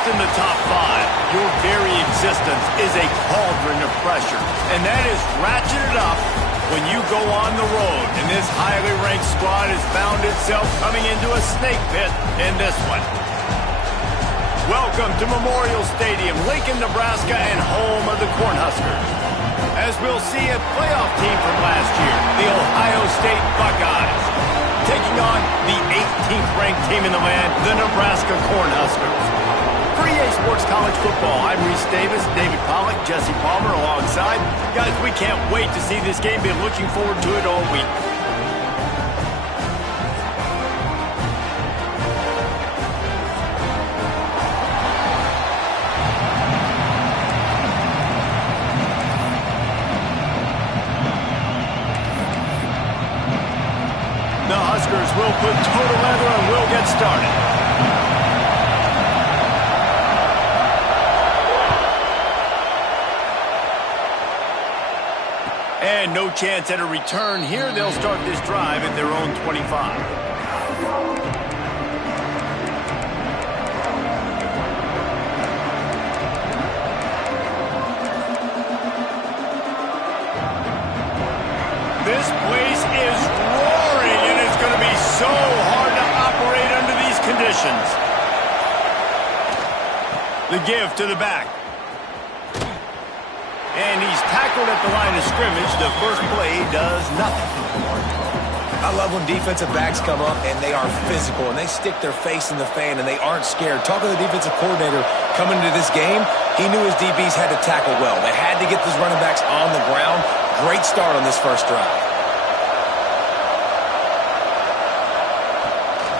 placed in the top 5, your very existence is a cauldron of pressure. And that is ratcheted up when you go on the road. And this highly ranked squad has found itself coming into a snake pit in this one. Welcome to Memorial Stadium, Lincoln, Nebraska, and home of the Cornhuskers. As we'll see a playoff team from last year, the Ohio State Buckeyes, taking on the 18th ranked team in the land, the Nebraska Cornhuskers. For EA Sports College Football, I'm Reese Davis, David Pollack, Jesse Palmer alongside. Guys, we can't wait to see this game. Been looking forward to it all week. The Huskers will put total leather and we'll get started. And no chance at a return here. They'll start this drive at their own 25. This place is roaring, and it's going to be so hard to operate under these conditions. The give to the back. And he's tackled at the line of scrimmage. The first play does nothing. I love when defensive backs come up and they are physical and they stick their face in the fan and they aren't scared. Talking to the defensive coordinator coming into this game, he knew his DBs had to tackle well. They had to get those running backs on the ground. Great start on this first drive.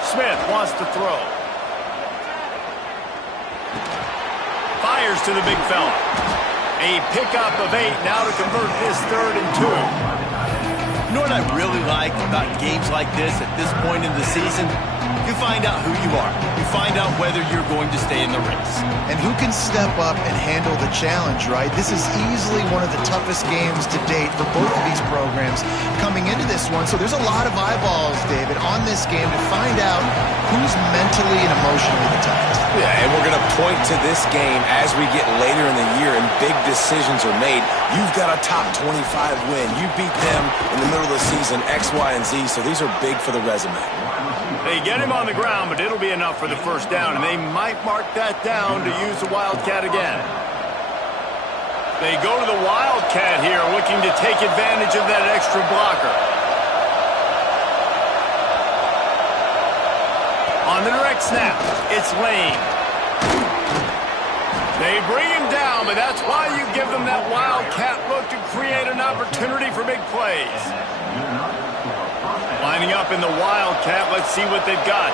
Smith wants to throw. Fires to the big fella. A pickup of 8 now to convert this 3rd and 2. You know what I really like about games like this at this point in the season? You find out who you are. You find out whether you're going to stay in the race. And who can step up and handle the challenge, right? This is easily one of the toughest games to date for both of these programs coming into this one. So there's a lot of eyeballs, David, on this game to find out who's mentally and emotionally the toughest. Yeah, and we're going to point to this game as we get later in the year and big decisions are made. You've got a top 25 win. You beat them in the middle of the season, X, Y, and Z, so these are big for the resume. They get him on the ground, but it'll be enough for the first down, and they might mark that down to use the Wildcat again. They go to the Wildcat here, looking to take advantage of that extra blocker. On the direct snap, it's Lane. They bring him down, but that's why you give them that Wildcat look to create an opportunity for big plays. Lining up in the Wildcat, let's see what they've got.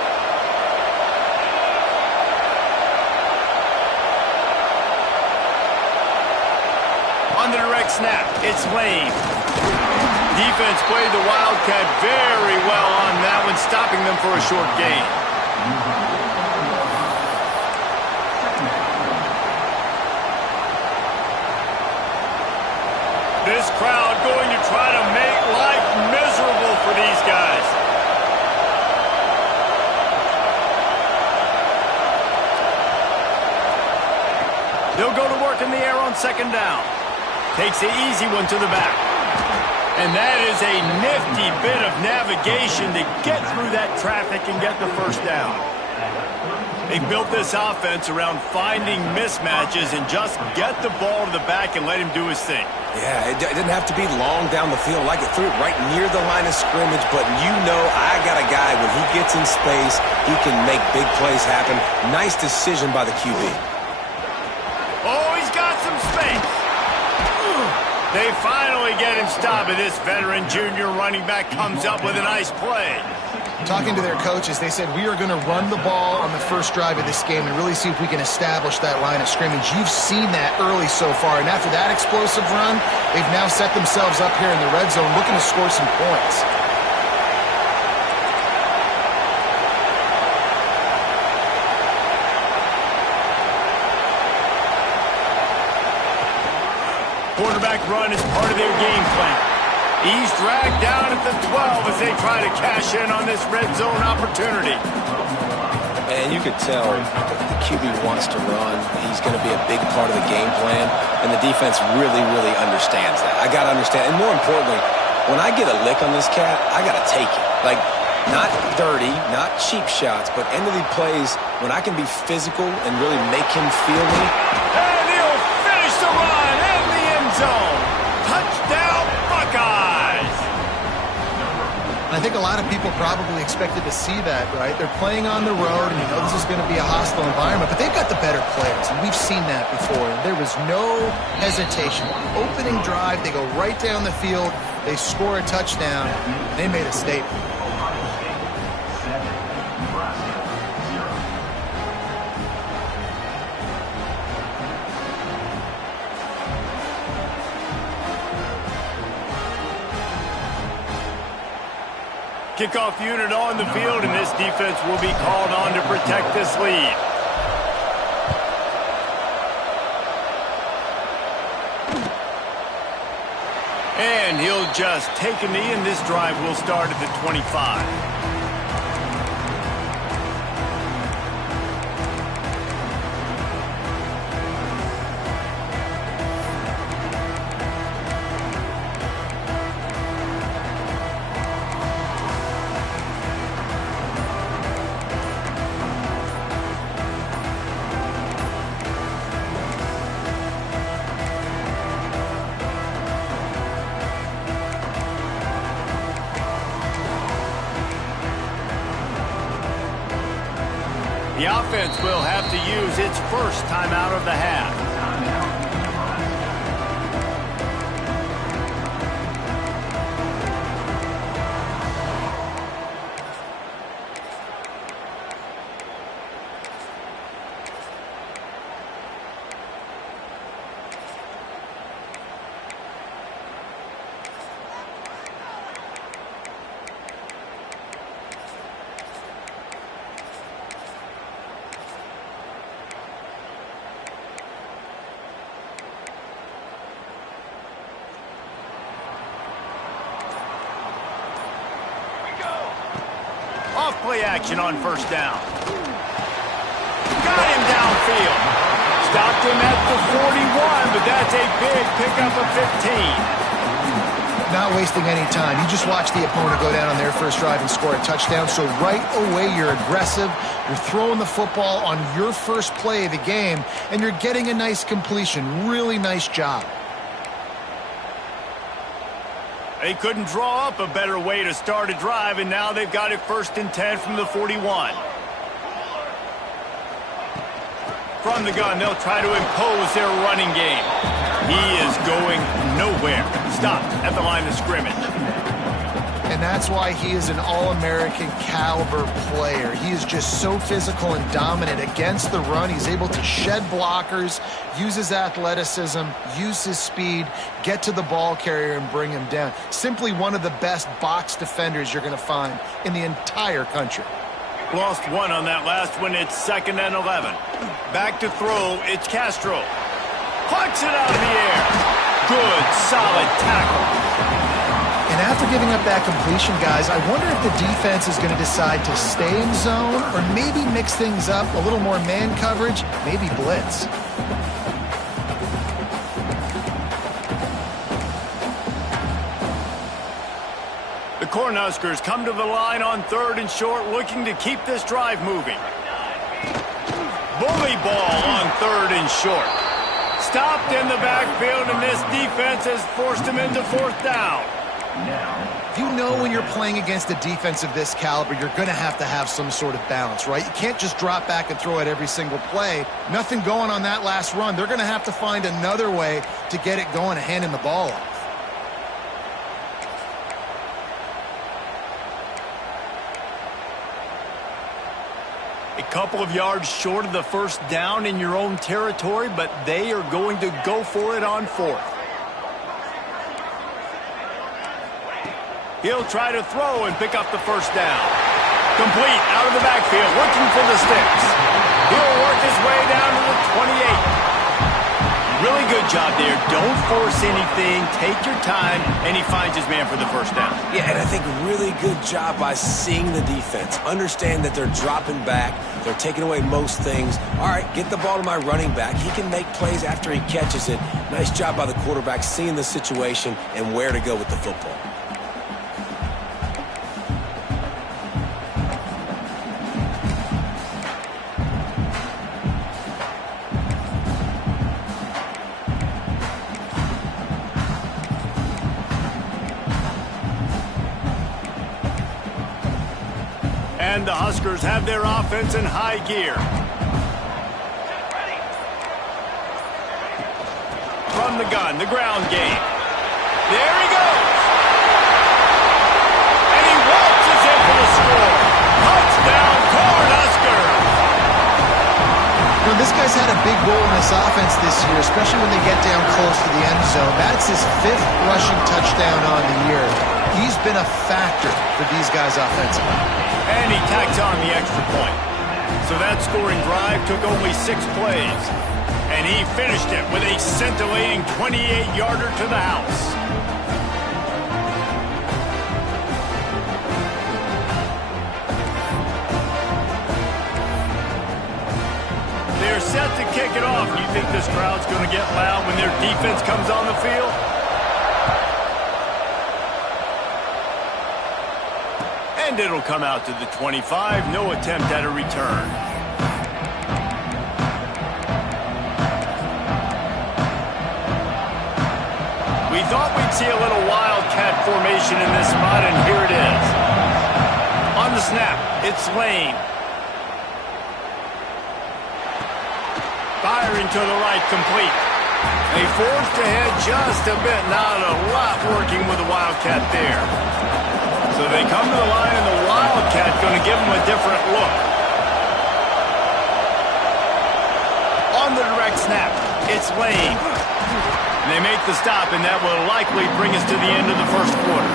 On the direct snap, it's Lane. Defense played the Wildcat very well on that one, stopping them for a short gain. This crowd going to try to make life miserable for these guys. They'll go to work in the air on 2nd down. Takes the easy one to the back. And that is a nifty bit of navigation to get through that traffic and get the first down. They built this offense around finding mismatches and just get the ball to the back and let him do his thing. Yeah, it didn't have to be long down the field. Like it threw it right near the line of scrimmage, but you know I got a guy, when he gets in space, he can make big plays happen. Nice decision by the QB. Oh, he's got some space. They finally get him stopped, and this veteran junior running back comes up with a nice play. Talking to their coaches, they said, we are going to run the ball on the first drive of this game and really see if we can establish that line of scrimmage. You've seen that early so far, and after that explosive run, they've now set themselves up here in the red zone looking to score some points. Quarterback run is part of their game plan. He's dragged down at the 12 as they try to cash in on this red zone opportunity. And you could tell the QB wants to run. He's going to be a big part of the game plan, and the defense really, really understands that. I got to understand, and more importantly, when I get a lick on this cat, I got to take it. Like, not dirty, not cheap shots, but end of the plays when I can be physical and really make him feel me. And he'll finish the run in the end zone. Touchdown, Buckeyes! I think a lot of people probably expected to see that, right? They're playing on the road, and you know this is going to be a hostile environment, but they've got the better players, and we've seen that before. There was no hesitation. Opening drive, they go right down the field, they score a touchdown, and they made a statement. Kickoff unit on the field, and this defense will be called on to protect this lead. And he'll just take a knee, and this drive will start at the 25. The offense will have to use its first timeout of the half. Off-play action on first down. Got him downfield. Stopped him at the 41, but that's a big pickup of 15. Not wasting any time. You just watch the opponent go down on their first drive and score a touchdown. So right away, you're aggressive. You're throwing the football on your first play of the game, and you're getting a nice completion. Really nice job. They couldn't draw up a better way to start a drive, and now they've got it 1st and 10 from the 41. From the gun, they'll try to impose their running game. He is going nowhere. Stopped at the line of scrimmage. And that's why he is an All-American caliber player. He is just so physical and dominant against the run. He's able to shed blockers, use his athleticism, use his speed, get to the ball carrier and bring him down. Simply one of the best box defenders you're going to find in the entire country. Lost one on that last one. It's 2nd and 11. Back to throw. It's Castro. Plucks it out of the air. Good, solid tackle. And after giving up that completion, guys, I wonder if the defense is going to decide to stay in zone or maybe mix things up, a little more man coverage, maybe blitz. The Cornhuskers come to the line on 3rd and short, looking to keep this drive moving. Bully ball on 3rd and short. Stopped in the backfield, and this defense has forced him into 4th down. You know when you're playing against a defense of this caliber, you're going to have some sort of balance, right? You can't just drop back and throw it every single play. Nothing going on that last run. They're going to have to find another way to get it going and handing the ball off. A couple of yards short of the 1st down in your own territory, but they are going to go for it on 4th. He'll try to throw and pick up the 1st down. Complete out of the backfield, looking for the sticks. He'll work his way down to the 28. Really good job there. Don't force anything. Take your time, and he finds his man for the first down. Yeah, and I think really good job by seeing the defense. Understand that they're dropping back. They're taking away most things. All right, get the ball to my running back. He can make plays after he catches it. Nice job by the quarterback seeing the situation and where to go with the football. And the Huskers have their offense in high gear. From the gun, the ground game. There he goes. And he waltzes in for the score. Touchdown, Cornhuskers. You know, this guy's had a big role in this offense this year, especially when they get down close to the end zone. That's his 5th rushing touchdown on the year. He's been a factor for these guys offensively. And he tacks on the extra point. So that scoring drive took only 6 plays. And he finished it with a scintillating 28-yarder to the house. They're set to kick it off. Do you think this crowd's going to get loud when their defense comes on the field? And it'll come out to the 25. No attempt at a return. We thought we'd see a little wildcat formation in this spot, and here it is. On the snap, it's Lane. Firing to the right, complete. They forced ahead just a bit. Not a lot working with the wildcat there. So they come to the line, and the wildcat going to give them a different look. On the direct snap, it's Lane. They make the stop, and that will likely bring us to the end of the first quarter.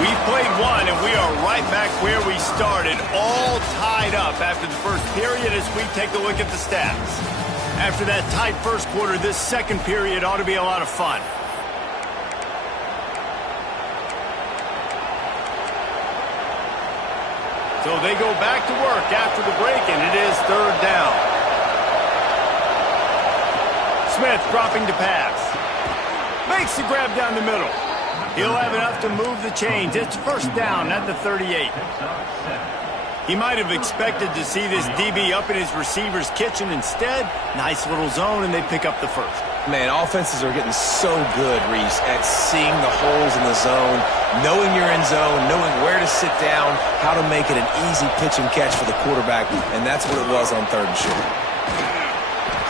We've played one, and we are right back where we started, all tied up after the first period as we take a look at the stats. After that tight first quarter, this second period ought to be a lot of fun. So they go back to work after the break, and it is 3rd down. Smith dropping to pass. Makes the grab down the middle. He'll have enough to move the chains. It's 1st down at the 38. He might have expected to see this DB up in his receiver's kitchen. Instead, nice little zone, and they pick up the first. Man, offenses are getting so good, Reese, at seeing the holes in the zone, knowing you're in zone, knowing where to sit down, how to make it an easy pitch and catch for the quarterback, and that's what it was on 3rd and short.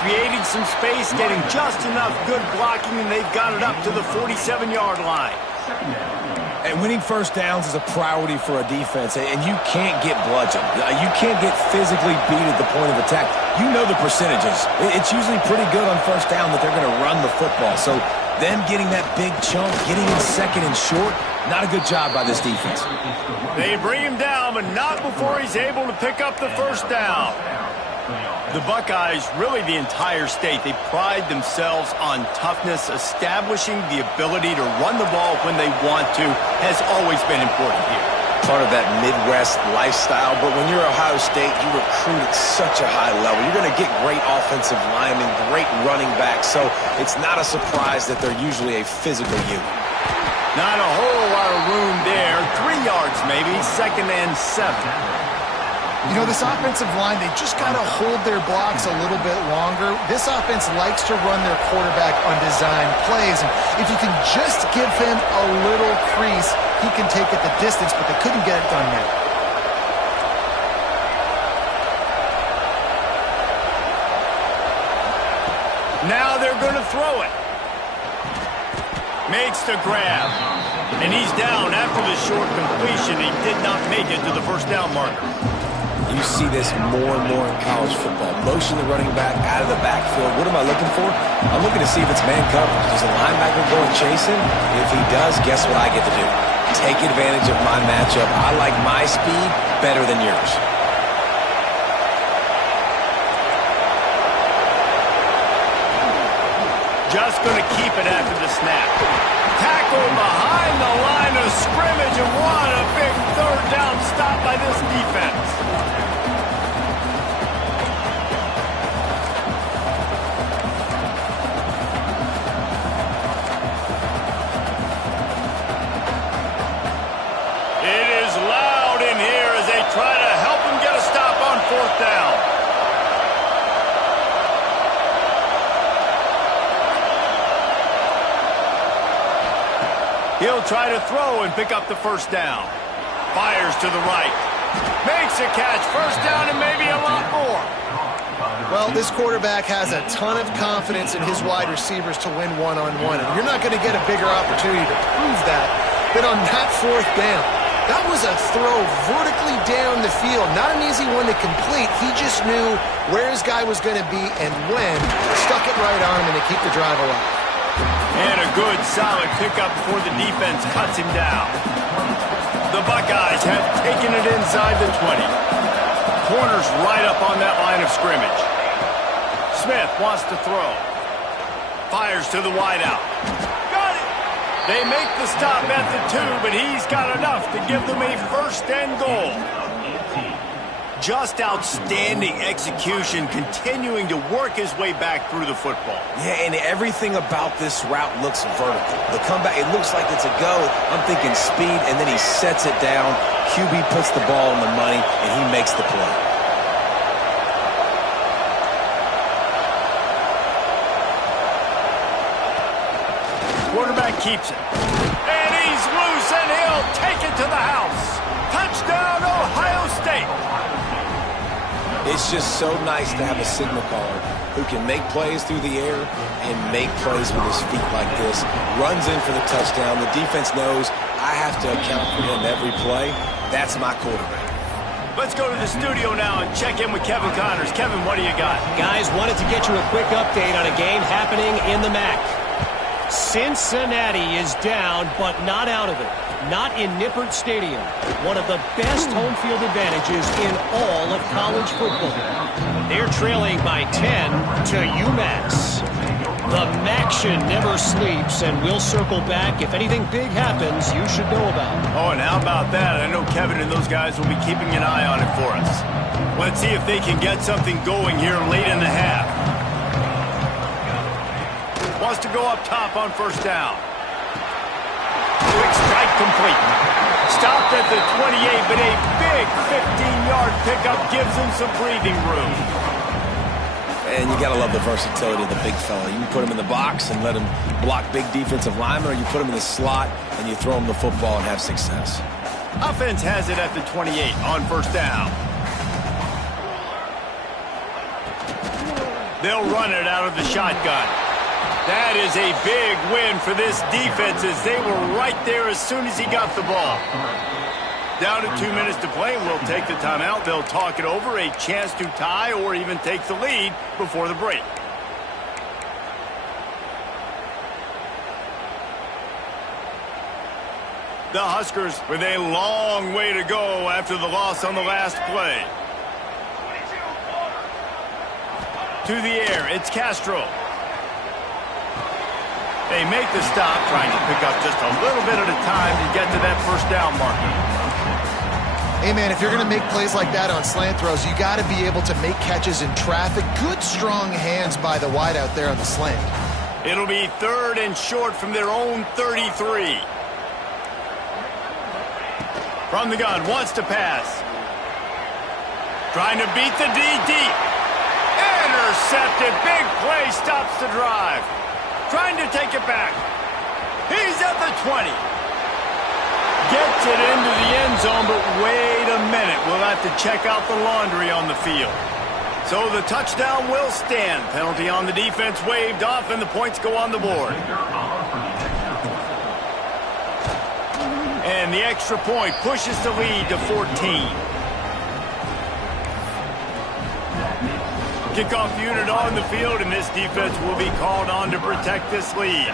Creating some space, getting just enough good blocking, and they've got it up to the 47-yard line. And winning first downs is a priority for a defense, and you can't get bludgeoned. You can't get physically beat at the point of attack. You know the percentages. It's usually pretty good on first down that they're going to run the football. So then getting that big chunk, getting in 2nd and short, not a good job by this defense. They bring him down, but not before he's able to pick up the first down. The Buckeyes, really the entire state, they pride themselves on toughness. Establishing the ability to run the ball when they want to has always been important here. Part of that Midwest lifestyle, but when you're Ohio State, you recruit at such a high level. You're going to get great offensive linemen, great running backs, so it's not a surprise that they're usually a physical unit. Not a whole lot of room there. 3 yards maybe, 2nd and 7. You know, this offensive line, they just got to hold their blocks a little bit longer. This offense likes to run their quarterback on design plays. And if you can just give him a little crease, he can take it the distance, but they couldn't get it done yet. Now they're going to throw it. Makes the grab. And he's down after the short completion. He did not make it to the first down marker. You see this more and more in college football. Motion the running back out of the backfield. What am I looking for? I'm looking to see if it's man coverage. Does the linebacker go and chase him? If he does, guess what I get to do? Take advantage of my matchup. I like my speed better than yours. just going to keep it after the snap. Tackle behind the line of scrimmage, and what a big third down stop by this defense. It is loud in here as they try to help him get a stop on fourth down. He'll try to throw and pick up the first down. Fires to the right. Makes a catch. First down and maybe a lot more. Well, this quarterback has a ton of confidence in his wide receivers to win one-on-one. And you're not going to get a bigger opportunity to prove that than on that fourth down. That was a throw vertically down the field. Not an easy one to complete. He just knew where his guy was going to be and when. Stuck it right on him and to keep the drive alive. And a good, solid pickup before the defense cuts him down. The Buckeyes have taken it inside the 20. Corner's right up on that line of scrimmage. Smith wants to throw. Fires to the wideout. Got it! They make the stop at the 2, but he's got enough to give them a first and goal. Just outstanding execution, continuing to work his way back through the football. Yeah, and everything about this route looks vertical. The comeback, it looks like it's a go. I'm thinking speed, and then he sets it down. QB puts the ball on the money, and he makes the play. Quarterback keeps it. And he's loose, and he'll take it to the house. Touchdown, Ohio State. It's just so nice to have a signal caller who can make plays through the air and make plays with his feet like this. Runs in for the touchdown. The defense knows I have to account for him every play. That's my quarterback. Let's go to the studio now and check in with Kevin Connors. Kevin, what do you got? Guys, wanted to get you a quick update on a game happening in the MAC. Cincinnati is down, but not out of it. Not in Nippert Stadium, one of the best home field advantages in all of college football. They're trailing by 10 to UMass. The Maction never sleeps, and we'll circle back. If anything big happens, you should know about it. Oh, and how about that? I know Kevin and those guys will be keeping an eye on it for us. Let's see if they can get something going here late in the half. Wants to go up top on first down. Quick strike complete. Stopped at the 28, but a big 15-yard pickup gives him some breathing room. And you got to love the versatility of the big fella. You can put him in the box and let him block big defensive linemen, or you put him in the slot and you throw him the football and have success. Offense has it at the 28 on first down. They'll run it out of the shotgun. That is a big win for this defense as they were right there as soon as he got the ball. Down to 2 minutes to play. We'll take the timeout. They'll talk it over. A chance to tie or even take the lead before the break. The Huskers with a long way to go after the loss on the last play. To the air, it's Castro. They make the stop, trying to pick up just a little bit at a time to get to that first down marker. Hey, man, if you're going to make plays like that on slant throws, you got to be able to make catches in traffic. Good, strong hands by the wideout there on the slant. It'll be 3rd and short from their own 33. From the gun, wants to pass. Trying to beat the D deep. Intercepted. Big play, stops the drive. Trying to take it back. He's at the 20. Gets it into the end zone, but wait a minute. We'll have to check out the laundry on the field. So the touchdown will stand. Penalty on the defense waved off, and the points go on the board. And the extra point pushes the lead to 14. Kickoff unit on the field, and this defense will be called on to protect this lead.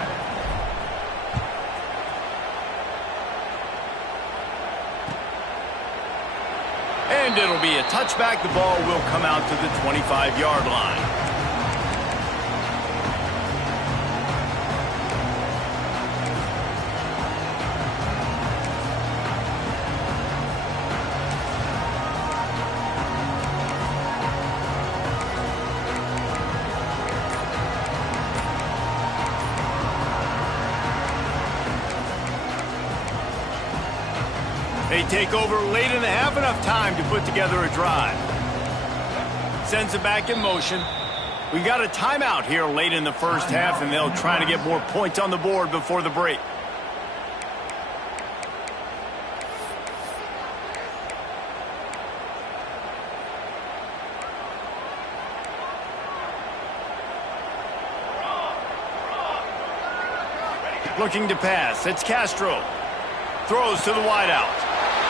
And it'll be a touchback. The ball will come out to the 25-yard line. They take over late in the half, enough time to put together a drive. Sends it back in motion. We got a timeout here late in the first half, and they'll try to get more points on the board before the break. Looking to pass. It's Castro. Throws to the wideout.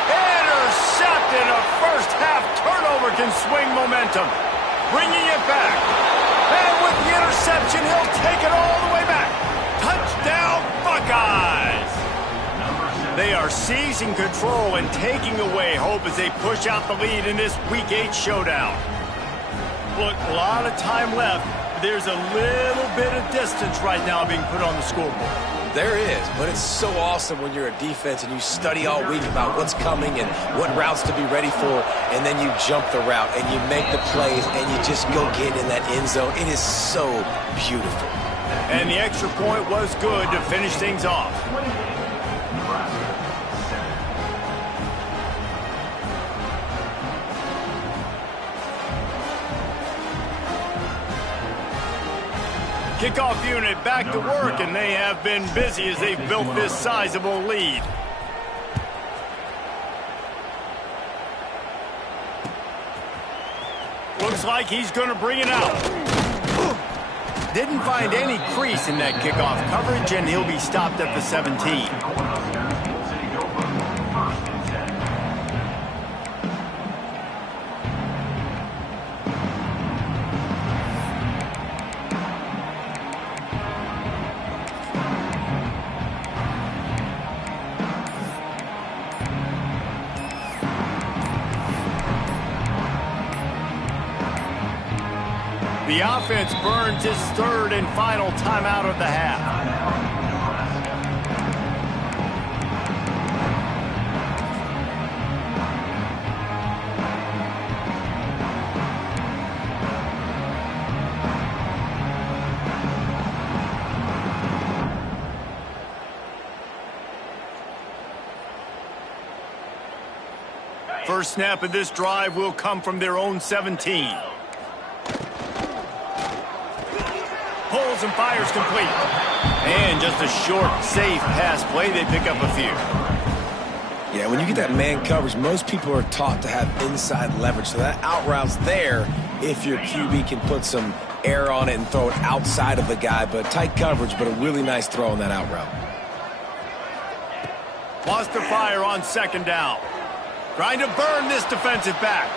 Intercepted. A first half turnover can swing momentum. Bringing it back. And with the interception, he'll take it all the way back. Touchdown, Buckeyes! They are seizing control and taking away hope as they push out the lead in this Week 8 showdown. Look, a lot of time left. But there's a little bit of distance right now being put on the scoreboard. There is, but it's so awesome when you're a defense and you study all week about what's coming and what routes to be ready for, and then you jump the route and you make the plays and you just go get in that end zone. It is so beautiful. And the extra point was good to finish things off. Kickoff unit back to work, and they have been busy as they've built this sizable lead. Looks like he's going to bring it out. Didn't find any crease in that kickoff coverage, and he'll be stopped at the 17. The offense burns its third and final timeout of the half. First snap of this drive will come from their own 17. Pulls and fires complete. And just a short, safe pass play. They pick up a few. Yeah, when you get that man coverage, most people are taught to have inside leverage. So that out route's there if your QB can put some air on it and throw it outside of the guy. But tight coverage, but a really nice throw on that out route. Lost to fire on second down. Trying to burn this defensive back.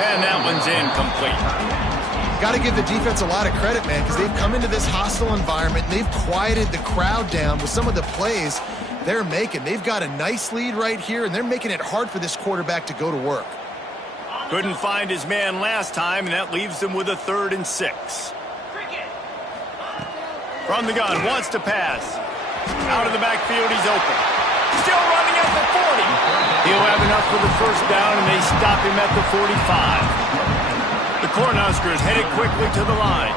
And that one's incomplete. Got to give the defense a lot of credit, man, because they've come into this hostile environment and they've quieted the crowd down with some of the plays they're making. They've got a nice lead right here, and they're making it hard for this quarterback to go to work. Couldn't find his man last time, and that leaves them with a 3rd and 6. From the gun, wants to pass. Out of the backfield, he's open. Still running at the 40. He'll have enough for the first down, and they stop him at the 45. The Cornhuskers headed quickly to the line.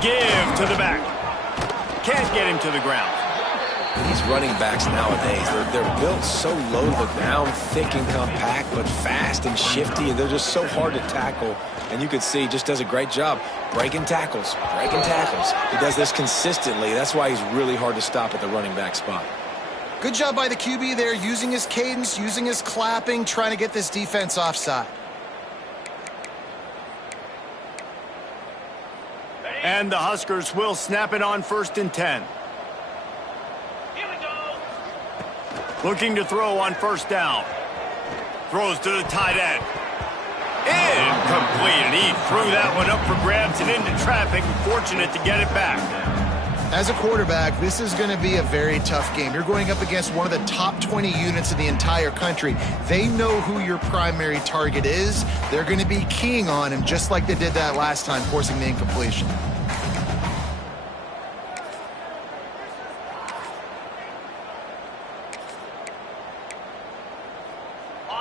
Give to the back. Can't get him to the ground. These running backs nowadays, they're built so low to the ground, thick and compact, but fast and shifty, and they're just so hard to tackle. And you can see, just does a great job breaking tackles, breaking tackles. He does this consistently. That's why he's really hard to stop at the running back spot. Good job by the QB there, using his cadence, using his clapping, trying to get this defense offside. And the Huskers will snap it on 1st and 10. Here we go. Looking to throw on 1st down. Throws to the tight end. Incomplete, and he threw that one up for grabs and into traffic. Fortunate to get it back. As a quarterback, this is going to be a very tough game. You're going up against one of the top 20 units in the entire country. They know who your primary target is. They're going to be keying on him, just like they did that last time, forcing the incompletion.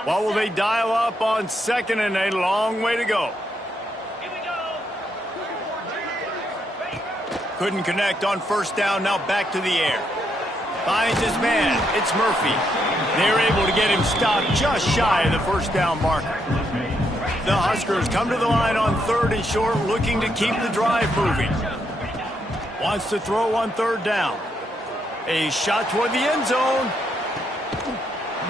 What will they dial up on 2nd and a long way to go? Here we go. Couldn't connect on 1st down, now back to the air. Finds his man. It's Murphy. They're able to get him stopped just shy of the first down marker. The Huskers come to the line on 3rd and short, looking to keep the drive moving. Wants to throw on 3rd down. A shot toward the end zone.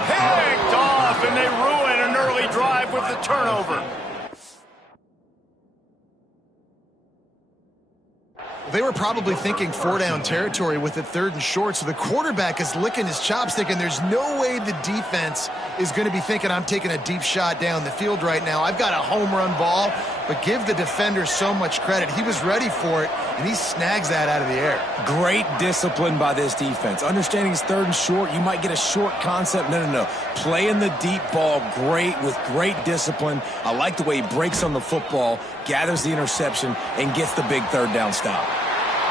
Picked off, and they ruin an early drive with the turnover. They were probably thinking 4-down territory with the 3rd and short, so the quarterback is licking his chops thinking there's no way the defense is going to be thinking I'm taking a deep shot down the field right now. I've got a home run ball, but give the defender so much credit. He was ready for it, and he snags that out of the air. Great discipline by this defense. Understanding it's 3rd and short, you might get a short concept. No. Playing the deep ball with great discipline. I like the way he breaks on the football, gathers the interception, and gets the big 3rd down stop.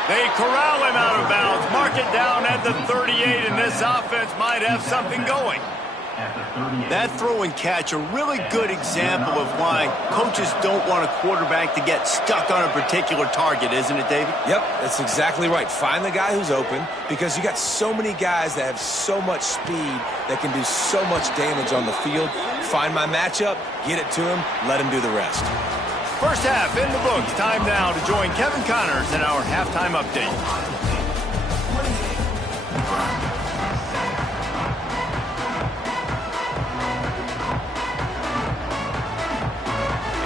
They corral him out of bounds, mark it down at the 38, and this offense might have something going. That throw and catch, a really good example of why coaches don't want a quarterback to get stuck on a particular target, isn't it, David? Yep, that's exactly right. Find the guy who's open, because you got so many guys that have so much speed that can do so much damage on the field. Find my matchup, get it to him, let him do the rest. First half in the books. Time now to join Kevin Connors in our halftime update.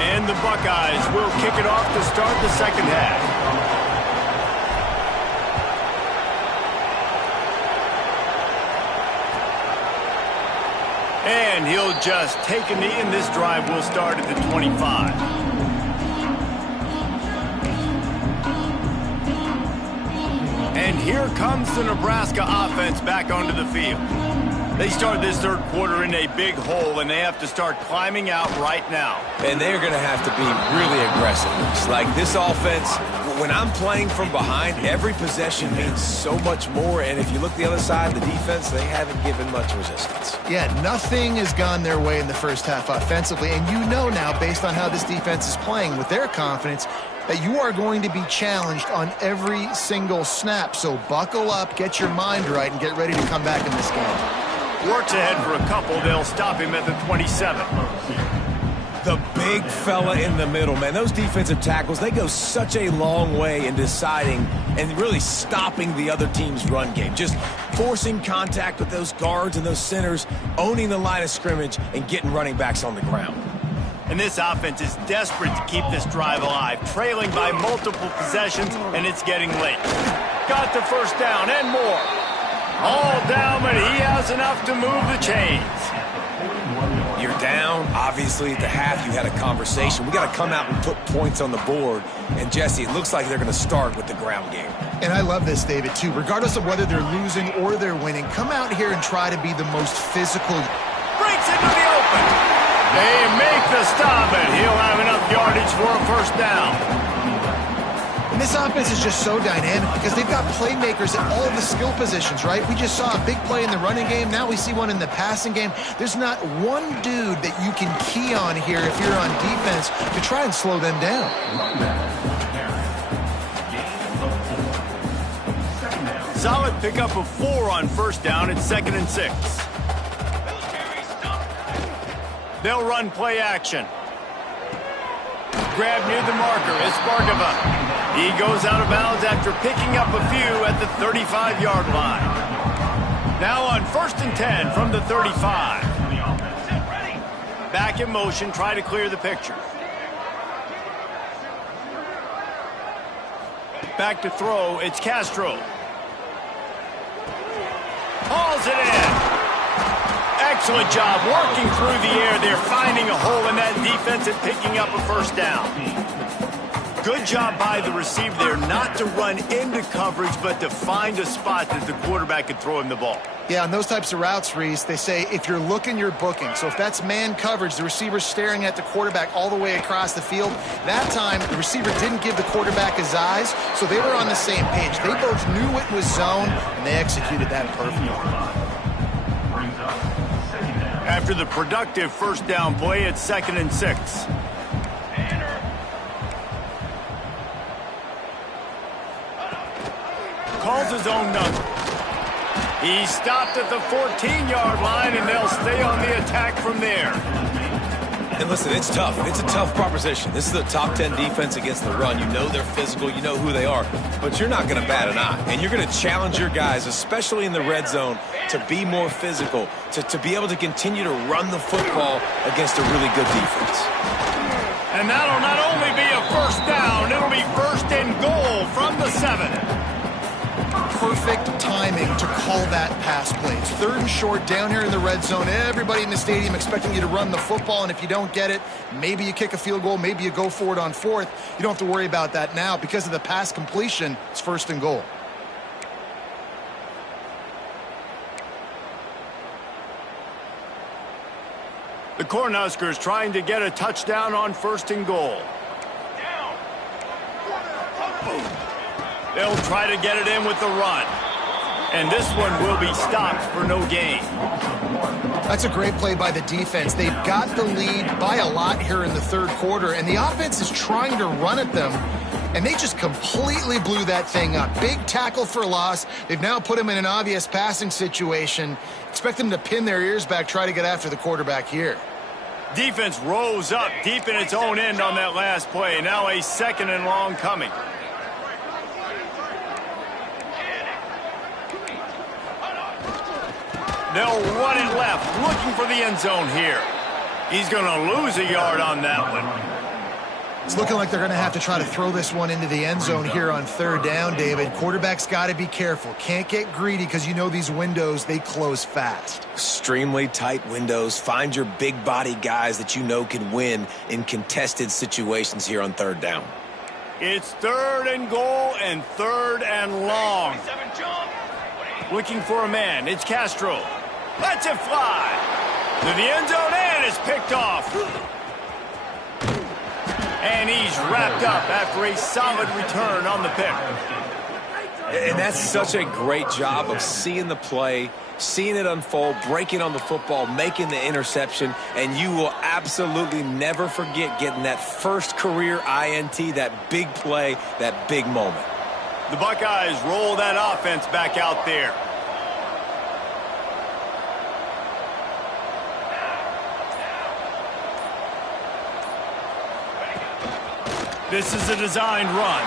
And the Buckeyes will kick it off to start the second half. And he'll just take a knee, and this drive will start at the 25. And here comes the Nebraska offense back onto the field. They start this 3rd quarter in a big hole, and they have to start climbing out right now. And they're going to have to be really aggressive. It's like this offense, when I'm playing from behind, every possession means so much more. And if you look the other side, the defense, they haven't given much resistance. Yeah, nothing has gone their way in the first half offensively. And you know now, based on how this defense is playing with their confidence, that you are going to be challenged on every single snap. So buckle up, get your mind right, and get ready to come back in this game. Works ahead for a couple. They'll stop him at the 27. The big fella in the middle, man. Those defensive tackles, they go such a long way in deciding and really stopping the other team's run game. Just forcing contact with those guards and those centers, owning the line of scrimmage, and getting running backs on the ground. And this offense is desperate to keep this drive alive, trailing by multiple possessions, and it's getting late. Got the first down and more. All down, but he has enough to move the chains. You're down. Obviously, at the half, you had a conversation. We got to come out and put points on the board. And, Jesse, it looks like they're going to start with the ground game. And I love this, David, too. Regardless of whether they're losing or they're winning, come out here and try to be the most physical. Breaks into the open. They make the stop, and he'll have enough yardage for a first down. And this offense is just so dynamic because they've got playmakers at all of the skill positions, right? We just saw a big play in the running game. Now we see one in the passing game. There's not one dude that you can key on here if you're on defense to try and slow them down. Solid pickup of 4 on first down. It's 2nd and 6. They'll run play action. Grab near the marker is Bargava. He goes out of bounds after picking up a few at the 35-yard line. Now on 1st and 10 from the 35. Back in motion, try to clear the picture. Back to throw, it's Castro. Hauls it in. Excellent job working through the air. They're finding a hole in that defense and picking up a first down. Good job by the receiver there not to run into coverage, but to find a spot that the quarterback could throw him the ball. Yeah, on those types of routes, Reese, they say if you're looking, you're booking. So if that's man coverage, the receiver's staring at the quarterback all the way across the field. That time, the receiver didn't give the quarterback his eyes, so they were on the same page. They both knew it was zone, and they executed that perfectly. After the productive first down play, it's 2nd and 6. Calls his own number. He stopped at the 14-yard line, and they'll stay on the attack from there. And listen, it's tough. It's a tough proposition. This is the top 10 defense against the run. You know they're physical. You know who they are. But you're not going to bat an eye. And you're going to challenge your guys, especially in the red zone, to be more physical, to be able to continue to run the football against a really good defense. And that'll not only be a first down, it'll be first and goal from the 7. Perfect timing to call that pass play. It's 3rd and short down here in the red zone. Everybody in the stadium expecting you to run the football, and if you don't get it, maybe you kick a field goal, maybe you go for it on 4th. You don't have to worry about that now. Because of the pass completion, it's 1st and goal. The Cornhuskers trying to get a touchdown on 1st and goal. They'll try to get it in with the run. And this one will be stopped for no gain. That's a great play by the defense. They've got the lead by a lot here in the 3rd quarter, and the offense is trying to run at them, and they just completely blew that thing up. Big tackle for loss. They've now put them in an obvious passing situation. Expect them to pin their ears back, try to get after the quarterback here. Defense rose up deep in its own end on that last play. Now a 2nd and long coming. They'll run it left, looking for the end zone here. He's going to lose a yard on that one. It's looking like they're going to have to try to throw this one into the end zone here on 3rd down, David. Quarterback's got to be careful. Can't get greedy because you know these windows, they close fast. Extremely tight windows. Find your big body guys that you know can win in contested situations here on 3rd down. It's 3rd and goal and 3rd and long. Looking for a man. It's Castro. Lets it fly to the end zone, and it's picked off. And he's wrapped up after a solid return on the pick. And that's such a great job of seeing the play, seeing it unfold, breaking on the football, making the interception, and you will absolutely never forget getting that first career INT, that big play, that big moment. The Buckeyes roll that offense back out there. This is a designed run.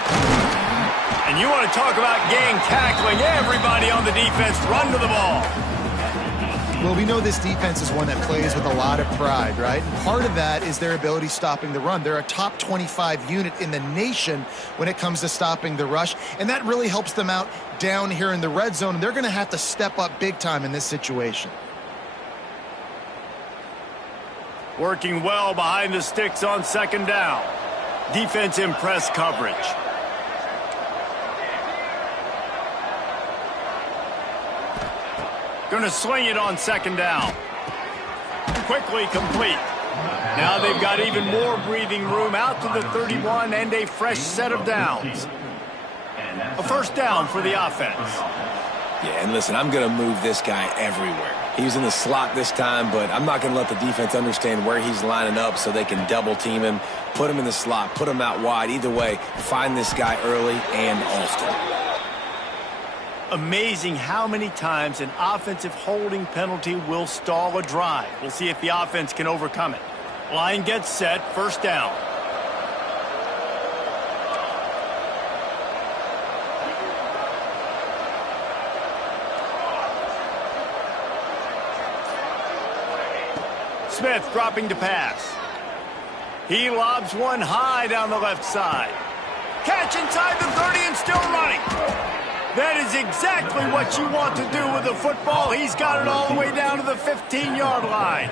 And you want to talk about gang tackling. Everybody on the defense run to the ball. Well, we know this defense is one that plays with a lot of pride, right? And part of that is their ability stopping the run. They're a top 25 unit in the nation when it comes to stopping the rush, and that really helps them out down here in the red zone, and they're going to have to step up big time in this situation. Working well behind the sticks on 2nd down. Defense in press coverage. Going to sling it on 2nd down. Quickly complete. Now they've got even more breathing room out to the 31 and a fresh set of downs. A 1st down for the offense. Yeah, and listen, I'm going to move this guy everywhere. He was in the slot this time, but I'm not going to let the defense understand where he's lining up so they can double team him, put him in the slot, put him out wide. Either way, find this guy early and often. Amazing how many times an offensive holding penalty will stall a drive. We'll see if the offense can overcome it. Line gets set, 1st down. Smith dropping to pass. He lobs one high down the left side. Catch inside the 30 and still running. That is exactly what you want to do with the football. He's got it all the way down to the 15-yard line.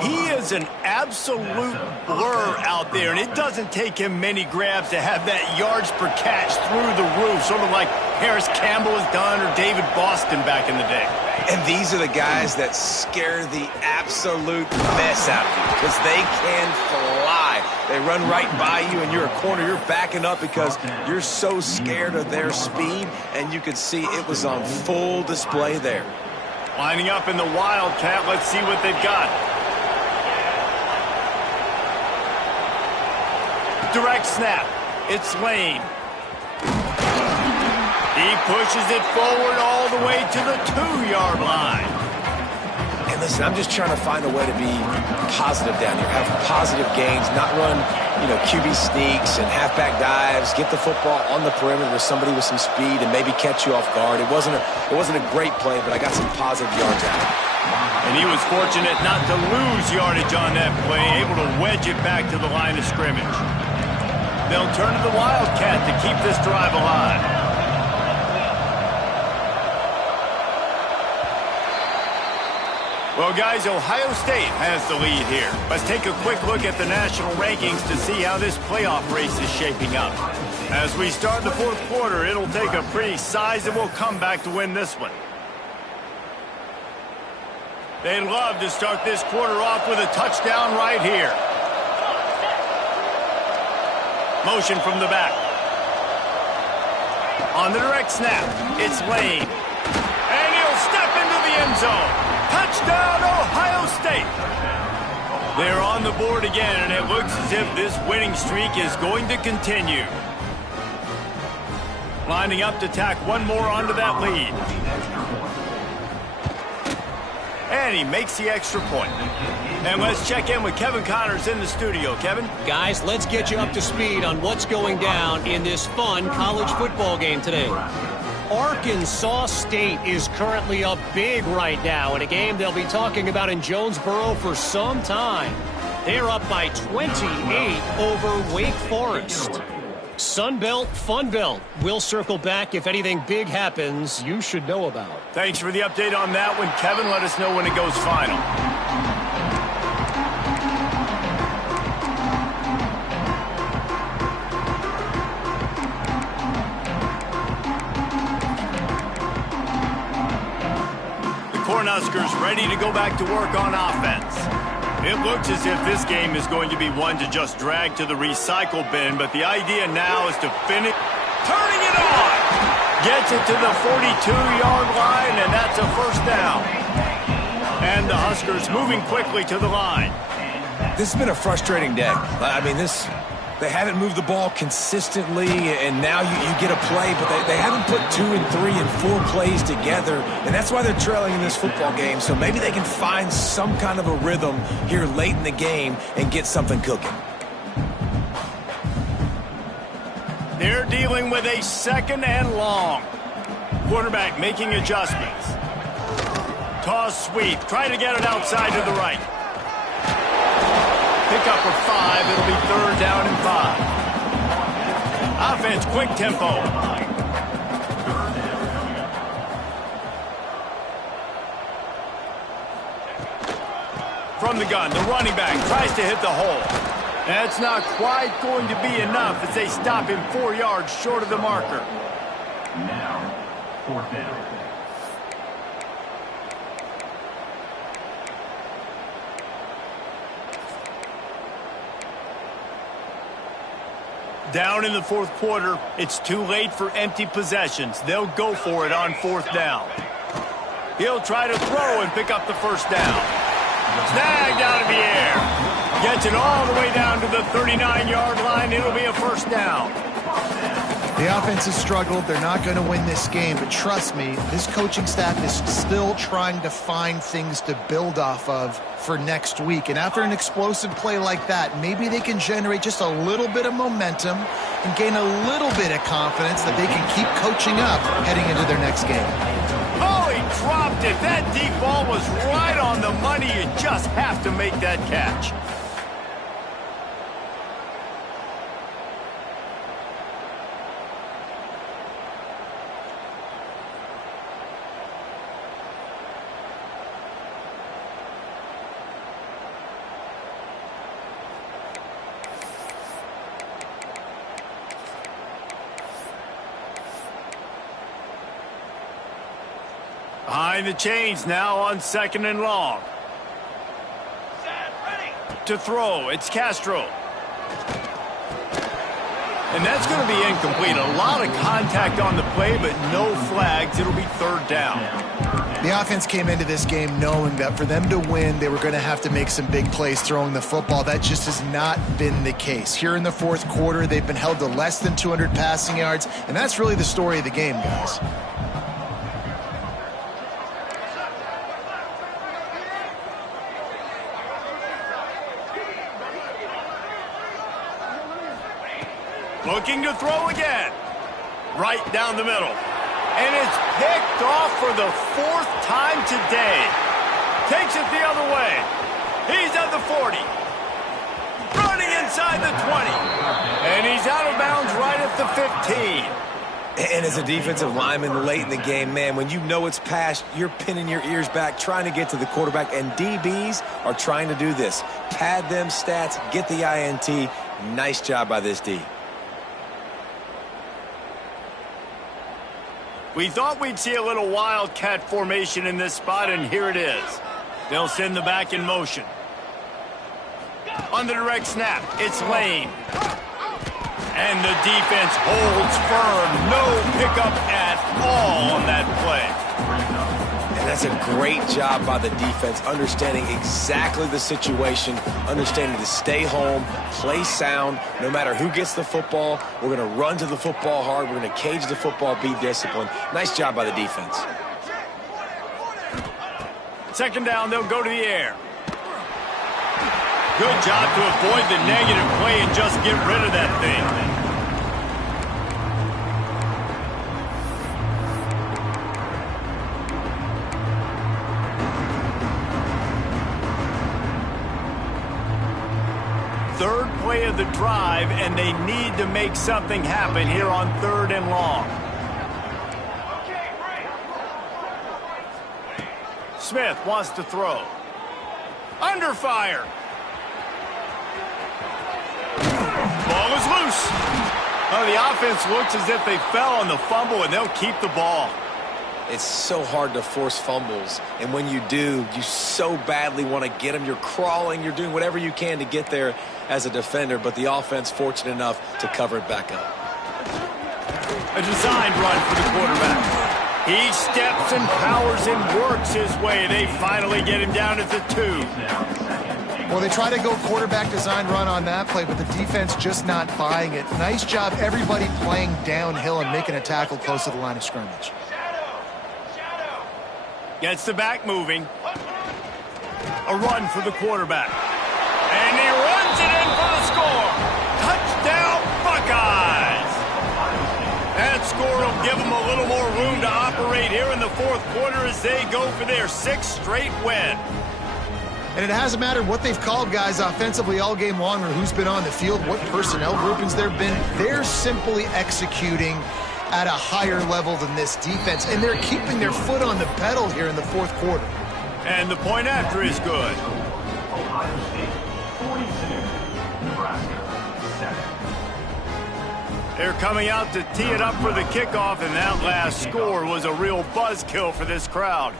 He is an absolute blur out there, and it doesn't take him many grabs to have that yards per catch through the roof, sort of like Harris Campbell has done or David Boston back in the day. And these are the guys that scare the absolute mess out of you because they can fly. They run right by you, and you're a corner. You're backing up because you're so scared of their speed, and you could see it was on full display there. Lining up in the Wildcat. Let's see what they've got. Direct snap. It's Lane. He pushes it forward all the way to the 2-yard line. And listen, I'm just trying to find a way to be positive down here, have positive gains, not run, QB sneaks and halfback dives, get the football on the perimeter with somebody with some speed and maybe catch you off guard. It wasn't a great play, but I got some positive yards out of it. And he was fortunate not to lose yardage on that play, able to wedge it back to the line of scrimmage. They'll turn to the Wildcat to keep this drive alive. Well, guys, Ohio State has the lead here. Let's take a quick look at the national rankings to see how this playoff race is shaping up. As we start the fourth quarter, it'll take a pretty sizable comeback to win this one. They'd love to start this quarter off with a touchdown right here. Motion from the back. On the direct snap, it's Lane. And he'll step into the end zone. Touchdown, Ohio State! They're on the board again, and it looks as if this winning streak is going to continue. Lining up to tack one more onto that lead. And he makes the extra point. And let's check in with Kevin Connors in the studio. Kevin? Guys, let's get you up to speed on what's going down in this fun college football game today. Arkansas State is currently up big right now in a game they'll be talking about in Jonesboro for some time. They're up by 28 over Wake Forest. Sunbelt, Funbelt. We'll circle back if anything big happens you should know about. Thanks for the update on that one, Kevin. Let us know when it goes final. Cornhuskers ready to go back to work on offense. It looks as if this game is going to be one to just drag to the recycle bin, but the idea now is to finish. Turning it on! Gets it to the 42-yard line, and that's a first down. And the Huskers moving quickly to the line. This has been a frustrating day. I mean, they haven't moved the ball consistently, and now you get a play, but they haven't put 2 and 3 and 4 plays together, and that's why they're trailing in this football game. So maybe they can find some kind of a rhythm here late in the game and get something cooking. They're dealing with a 2nd and long. Quarterback making adjustments. Toss sweep, trying to get it outside to the right. Pick up for 5. It'll be 3rd down and 5. Offense, quick tempo. From the gun, the running back tries to hit the hole. That's not quite going to be enough as they stop him 4 yards short of the marker. Now, 4th down. Down in the fourth quarter, it's too late for empty possessions. They'll go for it on 4th down. He'll try to throw and pick up the first down. Snagged out of the air. Gets it all the way down to the 39-yard line. It'll be a first down. The offense has struggled. They're not going to win this game, but trust me, this coaching staff is still trying to find things to build off of for next week. And after an explosive play like that, maybe they can generate just a little bit of momentum and gain a little bit of confidence that they can keep coaching up heading into their next game. Oh, he dropped it. That deep ball was right on the money. You just have to make that catch. Behind the chains now on 2nd and long. Set, ready. To throw, it's Castro. And that's going to be incomplete. A lot of contact on the play, but no flags. It'll be 3rd down. The offense came into this game knowing that for them to win, they were going to have to make some big plays throwing the football. That just has not been the case. Here in the fourth quarter, they've been held to less than 200 passing yards, and that's really the story of the game, guys. Looking to throw again. Right down the middle. And it's picked off for the fourth time today. Takes it the other way. He's at the 40. Running inside the 20. And he's out of bounds right at the 15. And as a defensive lineman late in the game, man, when you know it's past, you're pinning your ears back, trying to get to the quarterback. And DBs are trying to do this. Pad them stats, get the INT. Nice job by this D. We thought we'd see a little wildcat formation in this spot, and here it is. They'll send the back in motion. On the direct snap, it's Lane. And the defense holds firm. No pickup at all on that play. And that's a great job by the defense, understanding exactly the situation, understanding to stay home, play sound. No matter who gets the football, we're going to run to the football hard. We're going to cage the football, be disciplined. Nice job by the defense. Second down, they'll go to the air. Good job to avoid the negative play and just get rid of that thing. Third play of the drive, and they need to make something happen here on 3rd and long. Smith wants to throw. Under fire. Ball is loose. Oh, the offense looks as if they fell on the fumble, and they'll keep the ball. It's so hard to force fumbles, and when you do, you so badly want to get them. You're crawling, you're doing whatever you can to get there as a defender, but the offense fortunate enough to cover it back up. A designed run for the quarterback. He steps and powers and works his way. They finally get him down at the 2. Well, they try to go quarterback design run on that play, but the defense just not buying it. Nice job, everybody playing downhill and making a tackle close to the line of scrimmage. Gets the back moving. A run for the quarterback. And he runs it in for the score. Touchdown, Buckeyes. That score will give them a little more room to operate here in the fourth quarter as they go for their 6th straight win. And it hasn't mattered what they've called, guys, offensively all game long or who's been on the field, what personnel groupings there have been. They're simply executing at a higher level than this defense, and they're keeping their foot on the pedal here in the fourth quarter. And the point after is good. Ohio State 42, Nebraska 7. They're coming out to tee it up for the kickoff, and that last score was a real buzzkill for this crowd.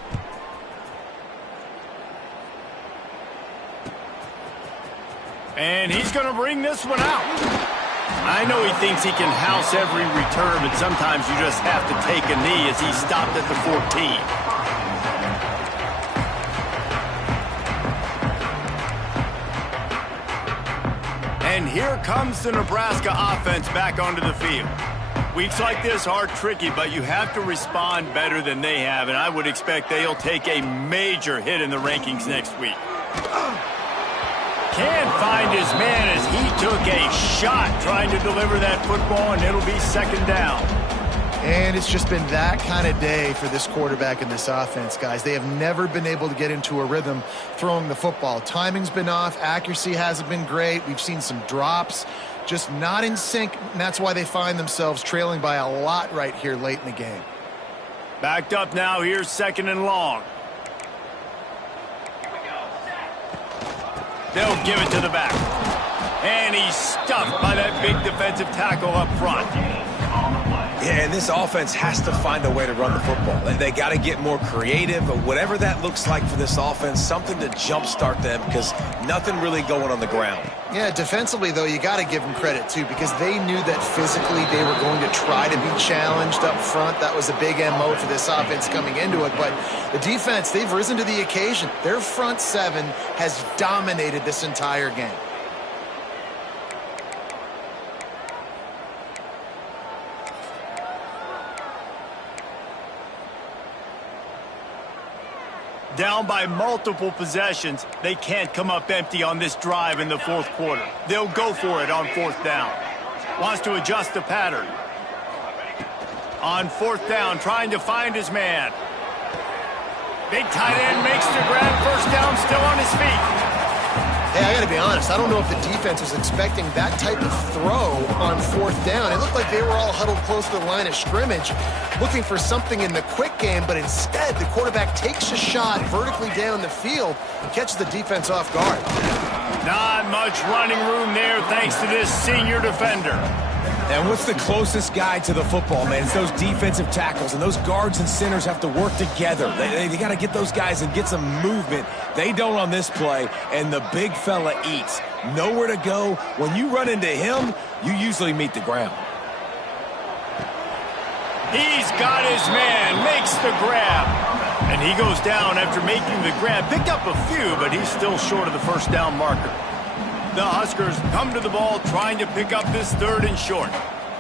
And he's going to bring this one out. I know he thinks he can house every return, but sometimes you just have to take a knee as he stopped at the 14. And here comes the Nebraska offense back onto the field. Weeks like this are tricky, but you have to respond better than they have, and I would expect they'll take a major hit in the rankings next week. Can't find his man as he took a shot trying to deliver that football, and it'll be 2nd down. And it's just been that kind of day for this quarterback and this offense, guys. They have never been able to get into a rhythm throwing the football. Timing's been off. Accuracy hasn't been great. We've seen some drops, just not in sync, and that's why they find themselves trailing by a lot right here late in the game. Backed up now. Here's 2nd and long. They'll give it to the back. And he's stuffed by that big defensive tackle up front. on the play. Yeah, and this offense has to find a way to run the football. They got to get more creative, but whatever that looks like for this offense, something to jumpstart them because nothing really going on the ground. Yeah, defensively, though, you got to give them credit, too, because they knew that physically they were going to try to be challenged up front. That was a big MO for this offense coming into it. But the defense, they've risen to the occasion. Their front seven has dominated this entire game. Down by multiple possessions, they can't come up empty on this drive in the fourth quarter. They'll go for it on fourth down. Wants to adjust the pattern. On fourth down, trying to find his man. Big tight end makes the grab, first down, still on his feet. Hey, I got to be honest, I don't know if the defense was expecting that type of throw on fourth down. It looked like they were all huddled close to the line of scrimmage, looking for something in the quick game, but instead the quarterback takes a shot vertically down the field and catches the defense off guard. Not much running room there thanks to this senior defender. And what's the closest guy to the football, man? It's those defensive tackles, and those guards and centers have to work together. They got to get those guys and get some movement. They don't on this play, and the big fella eats. Nowhere to go. When you run into him, you usually meet the ground. He's got his man, makes the grab. And he goes down after making the grab. Picked up a few, but he's still short of the first down marker. The Huskers come to the ball trying to pick up this third and short.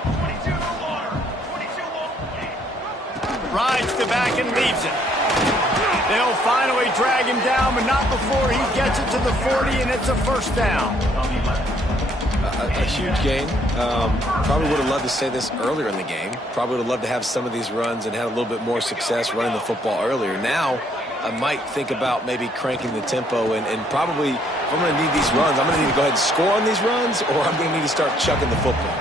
22 water. 22 Rides the back and leaves it. They'll finally drag him down, but not before he gets it to the 40, and it's a first down. A huge gain. Probably would have loved to say this earlier in the game. Probably would have loved to have some of these runs and had a little bit more success running the football earlier. Now, I might think about maybe cranking the tempo and probably, if I'm going to need these runs, I'm going to need to go ahead and score on these runs, or I'm going to need to start chucking the football.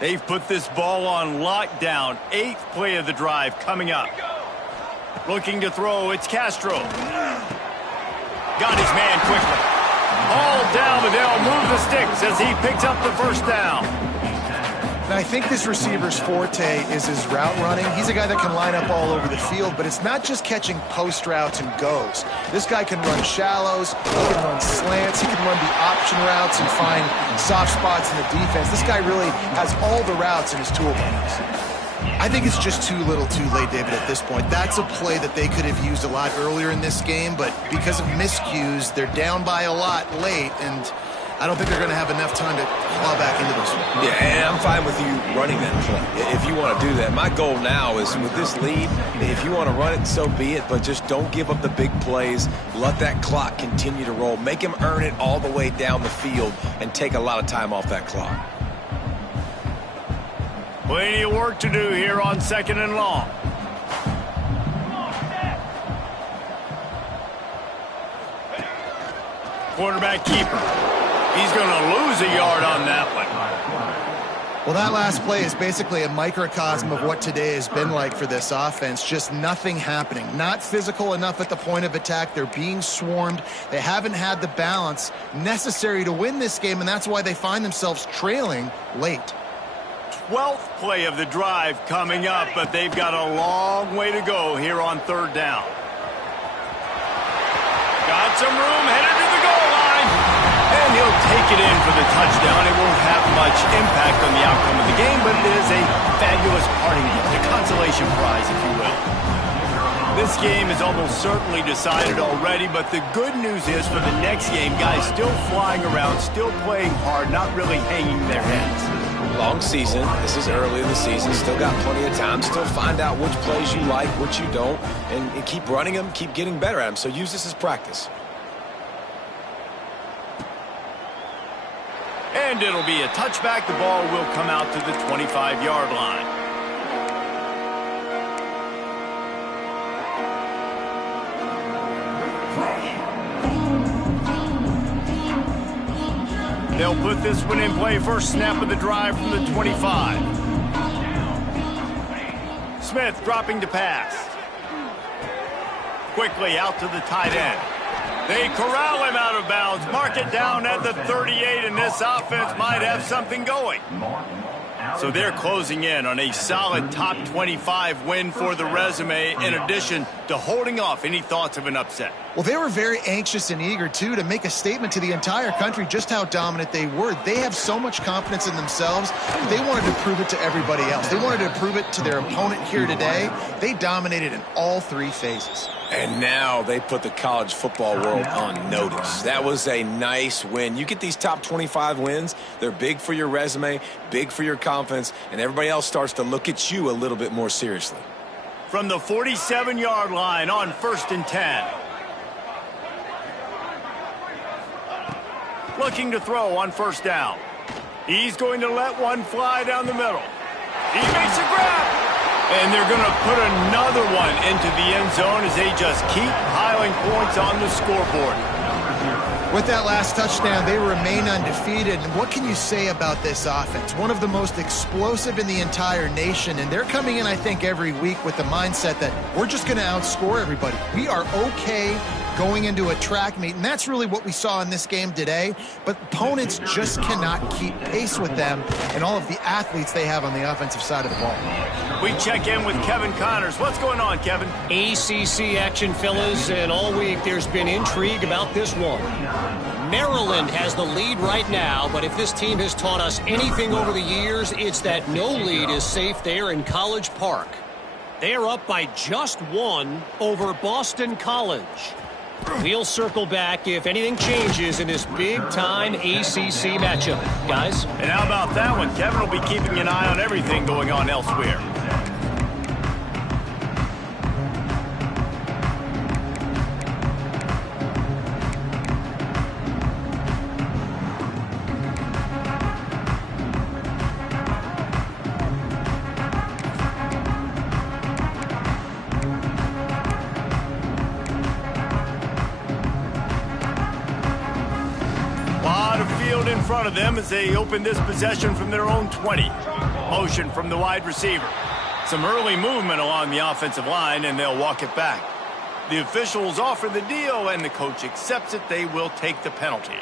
They've put this ball on lockdown. 8th play of the drive coming up. Looking to throw, it's Castro. Got his man quickly. Hauled down, but they'll move the sticks as he picks up the first down. Now, I think this receiver's forte is his route running. He's a guy that can line up all over the field, but it's not just catching post routes and goes. This guy can run shallows, he can run slants, he can run the option routes and find soft spots in the defense. This guy really has all the routes in his toolbox. I think it's just too little too late, David, at this point. That's a play that they could have used a lot earlier in this game, but because of miscues, they're down by a lot late, and I don't think they're going to have enough time to claw back into this one. Yeah, and I'm fine with you running that play if you want to do that. My goal now is with this lead, if you want to run it, so be it, but just don't give up the big plays. Let that clock continue to roll. Make him earn it all the way down the field and take a lot of time off that clock. Plenty of work to do here on 2nd and long. Quarterback keeper. He's going to lose a yard on that one. Well, that last play is basically a microcosm of what today has been like for this offense. Just nothing happening. Not physical enough at the point of attack. They're being swarmed. They haven't had the balance necessary to win this game, and that's why they find themselves trailing late. 12th play of the drive coming up, but they've got a long way to go here on 3rd down. Got some room, headed to the goal line. And he'll take it in for the touchdown. It won't have much impact on the outcome of the game, but it is a fabulous parting gift, a consolation prize, if you will. This game is almost certainly decided already, but the good news is for the next game, guys still flying around, still playing hard, not really hanging their heads. Long season. This is early in the season. Still got plenty of time. Still find out which plays you like, which you don't, and keep running them, keep getting better at them. So use this as practice. And it'll be a touchback. The ball will come out to the 25-yard line. They'll put this one in play. First snap of the drive from the 25. Smith dropping to pass. Quickly out to the tight end. They corral him out of bounds. Mark it down at the 38, and this offense might have something going. So they're closing in on a solid top 25 win for the resume, in addition to holding off any thoughts of an upset. Well, they were very anxious and eager, too, to make a statement to the entire country just how dominant they were. They have so much confidence in themselves. They wanted to prove it to everybody else. They wanted to prove it to their opponent here today. They dominated in all three phases. And now they put the college football world on notice. That was a nice win. You get these top 25 wins, they're big for your resume, big for your confidence, and everybody else starts to look at you a little bit more seriously. From the 47-yard line on 1st and 10. Looking to throw on 1st down. He's going to let one fly down the middle. He makes a grab. And they're going to put another one into the end zone as they just keep piling points on the scoreboard. With that last touchdown, they remain undefeated. And what can you say about this offense? One of the most explosive in the entire nation. And they're coming in, I think, every week with the mindset that we're just going to outscore everybody. We are okay going into a track meet, and that's really what we saw in this game today. But opponents just cannot keep pace with them and all of the athletes they have on the offensive side of the ball. We check in with Kevin Connors. What's going on, Kevin? ACC action, fellas, and all week there's been intrigue about this one. Maryland has the lead right now, but if this team has taught us anything over the years, it's that no lead is safe there in College Park. They're up by just one over Boston College. We'll circle back if anything changes in this big-time ACC matchup. Guys? And how about that one? Kevin will be keeping an eye on everything going on elsewhere. In front of them as they open this possession from their own 20. Motion from the wide receiver. Some early movement along the offensive line, and they'll walk it back. The officials offer the deal, and the coach accepts it. They will take the penalty.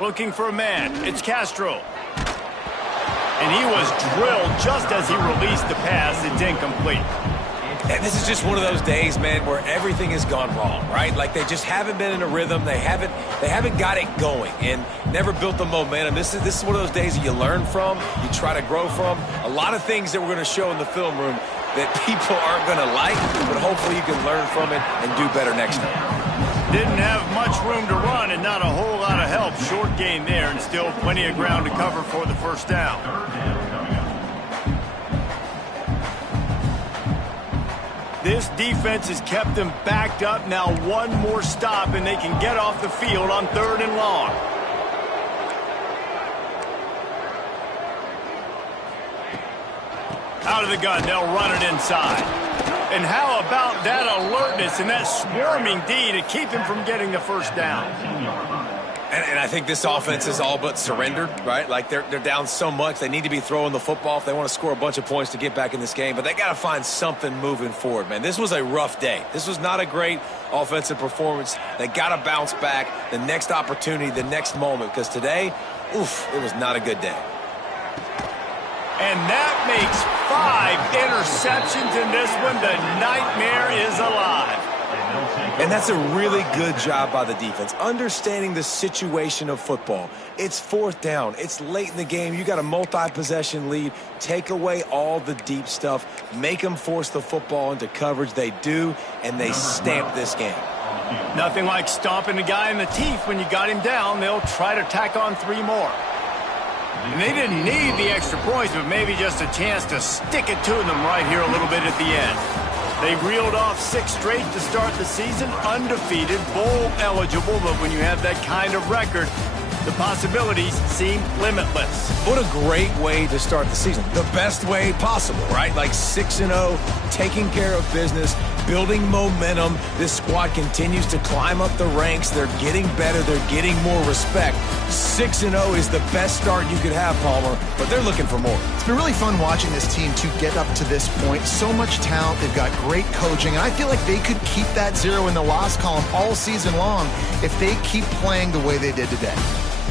Looking for a man. It's Castro. And he was drilled just as he released the pass. It's incomplete. And this is just one of those days, man, where everything has gone wrong, right? Like they just haven't been in a rhythm. They haven't got it going and never built the momentum. This is one of those days that you learn from, you try to grow from. A lot of things that we're going to show in the film room that people aren't going to like, but hopefully you can learn from it and do better next time. Didn't have much room to run and not a whole lot of help. Short gain there and still plenty of ground to cover for the first down. This defense has kept them backed up. Now one more stop and they can get off the field on 3rd and long. Out of the gun, they'll run it inside. And how about that alertness and that swarming D to keep him from getting the first down? And I think this offense is all but surrendered, right? Like they're down so much. They need to be throwing the football if they want to score a bunch of points to get back in this game. But they got to find something moving forward, man. This was a rough day. This was not a great offensive performance. They got to bounce back the next opportunity, the next moment. Because today, oof, it was not a good day. And that makes 5 interceptions in this one. The nightmare is alive. And that's a really good job by the defense, understanding the situation of football. It's 4th down. It's late in the game. You got a multi-possession lead. Take away all the deep stuff. Make them force the football into coverage. They do, and they stamp this game. Nothing like stomping the guy in the teeth when you got him down. They'll try to tack on 3 more. And they didn't need the extra points, but maybe just a chance to stick it to them right here a little bit at the end. They reeled off 6 straight to start the season, undefeated, bowl eligible, but when you have that kind of record, The possibilities seem limitless. What a great way to start the season. The best way possible, right? Like 6-0, taking care of business, building momentum. This squad continues to climb up the ranks. They're getting better. They're getting more respect. 6-0 is the best start you could have, Palmer, but they're looking for more. It's been really fun watching this team to get up to this point. So much talent. They've got great coaching, and I feel like they could keep that 0 in the loss column all season long if they keep playing the way they did today.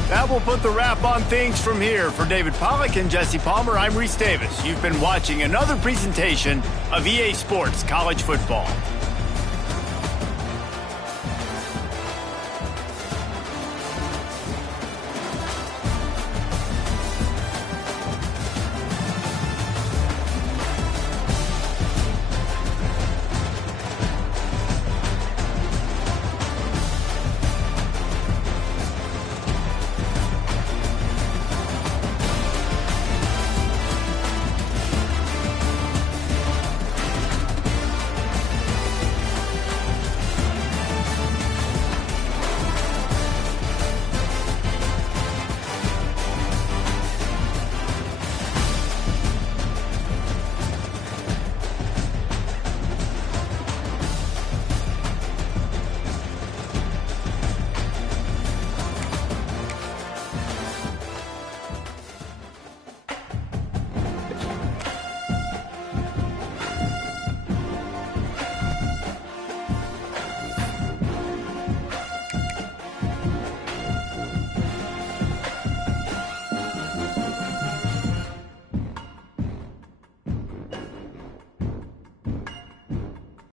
That will put the wrap on things from here. For David Pollack and Jesse Palmer, I'm Reese Davis. You've been watching another presentation of EA Sports College Football.